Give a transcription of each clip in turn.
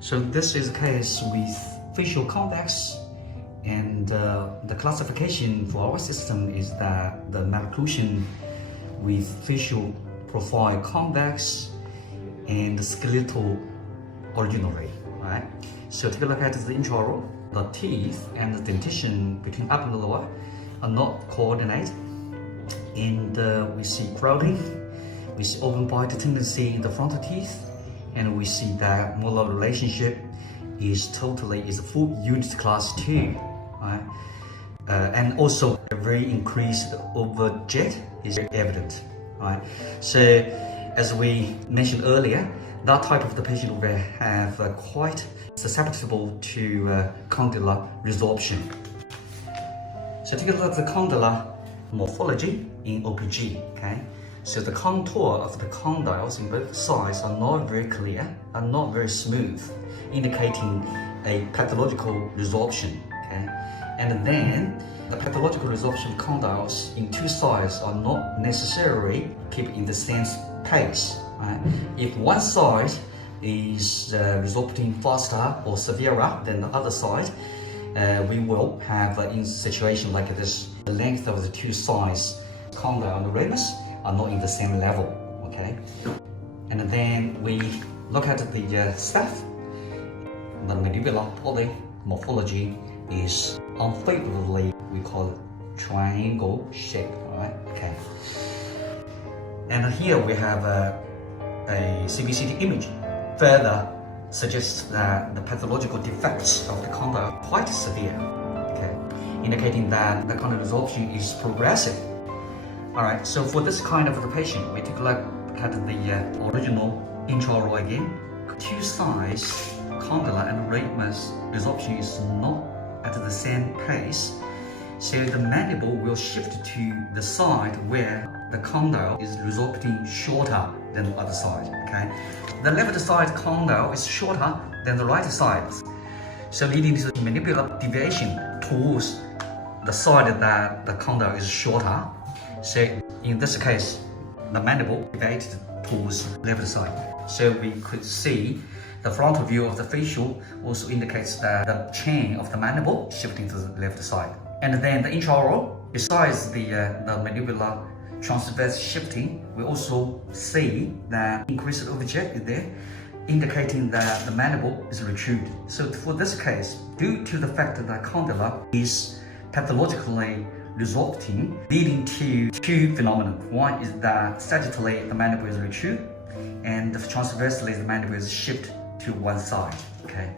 So this is a case with facial convex, and the classification for our system is that the malocclusion with facial profile convex and skeletal originally, right? So take a look at the intraoral. The teeth and the dentition between upper and lower are not coordinated, and we see crowding, we see open bite tendency in the frontal teeth, and we see that molar relationship is full unit class 2, right? And also a very increased overjet is evident, right? So as we mentioned earlier, that type of the patient will have quite susceptible to condylar resorption. So take a look at the condylar morphology in OPG, okay? So the contour of the condyles in both sides are not very clear, are not very smooth, indicating a pathological resorption, okay? And then the pathological resorption condyles in two sides are not necessarily keep in the same pace, right? If one side is resorpting faster or severer than the other side, we will have in situation like this, the length of the two sides condyle and the ramus are not in the same level, okay? And then we look at the staff. The mandibular polymorphology is unfavorably, we call it triangle shape, right? Okay. And here we have a CBCT image further suggests that the pathological defects of the condyle are quite severe, okay, indicating that the condyle resorption is progressive. All right, so for this kind of the patient, we take a look at the original intraoral again. Two sides, condylar and ramus resorption is not at the same pace, so the mandible will shift to the side where the condyle is resorpting shorter than the other side, okay? The left side condyle is shorter than the right side, so leading to mandibular deviation towards the side that the condyle is shorter. So in this case, the mandible deviated towards the left side. So we could see the frontal view of the facial also indicates that the chain of the mandible shifting to the left side. And then the intraoral, besides the mandibular transverse shifting, we also see that increased overjet is there, indicating that the mandible is protruded. So for this case, due to the fact that the condylar is pathologically resorpting, leading to two phenomena. One is that sagittally the mandible is protrude, and transversely the mandible is shift to one side, okay,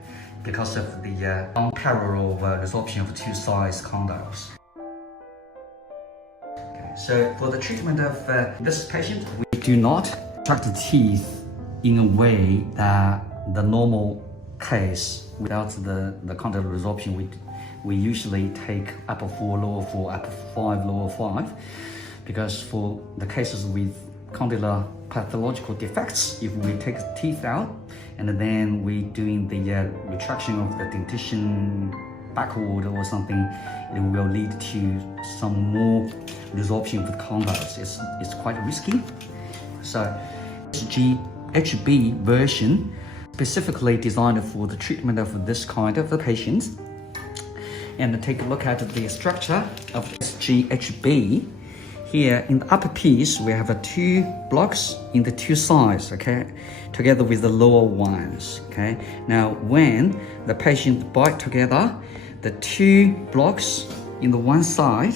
because of the unparalleled resorption of two sides condyles. Okay, so for the treatment of this patient, we do not extract the teeth in a way that the normal case without the condylar resorption. We usually take upper 4, lower 4, upper 5, lower 5, because for the cases with condylar pathological defects, if we take the teeth out and then we doing the retraction of the dentition backward or something, it will lead to some more resorption of the condyles. It's quite risky. So SGHB version specifically designed for the treatment of this kind of patients. And take a look at the structure of SGHB. Here in the upper piece, we have two blocks in the two sides, okay, together with the lower ones, okay. Now, when the patient bite together, the two blocks in the one side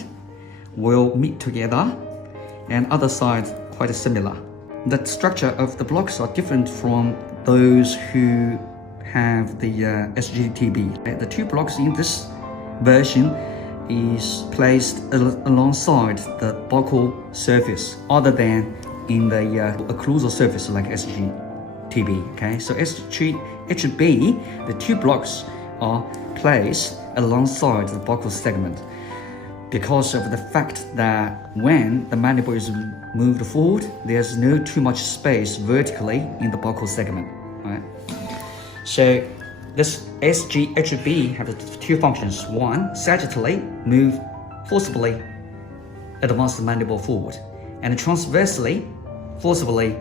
will meet together, and other side quite similar. The structure of the blocks are different from those who have the SGTB. The two blocks in this version is placed alongside the buccal surface other than in the occlusal surface like SGTB, okay? So SGHB, the two blocks are placed alongside the buccal segment because of the fact that when the mandible is moved forward, there's no too much space vertically in the buccal segment, right? So this SGHB has two functions. One, sagittally move forcibly advance the mandible forward, and transversely forcibly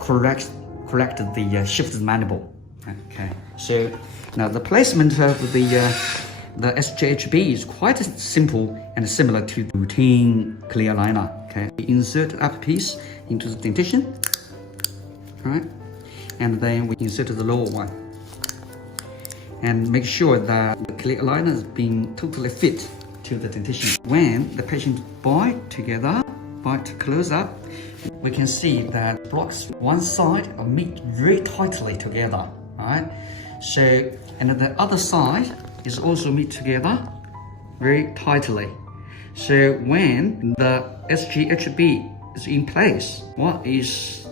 correct the shifted mandible. Okay, so now the placement of the SGHB is quite simple and similar to the routine clear aligner. Okay, we insert the upper piece into the dentition, right, and then we insert the lower one, and make sure that the clear aligner is being totally fit to the dentition. When the patient bite close up, we can see that blocks one side are meet very tightly together, right? So, and the other side is also meet together very tightly. So when the SGHB is in place, what is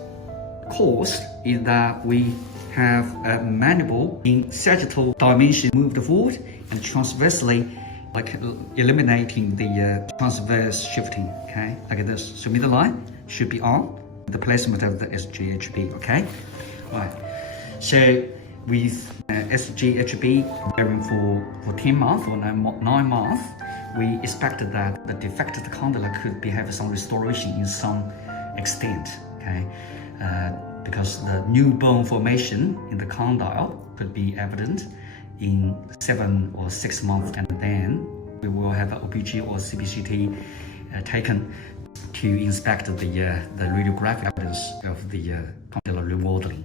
caused is that we have a mandible in sagittal dimension moved forward and transversely, like eliminating the transverse shifting, okay, like this. So midline should be on the placement of the SGHB, okay? Right. So with SGHB wearing for 10 months or 9 months, we expected that the defected condyle could have some restoration in some extent, okay? Because the new bone formation in the condyle could be evident in 7 or 6 months, and then we will have an OPG or CBCT taken to inspect the radiographic evidence of the condylar remodeling.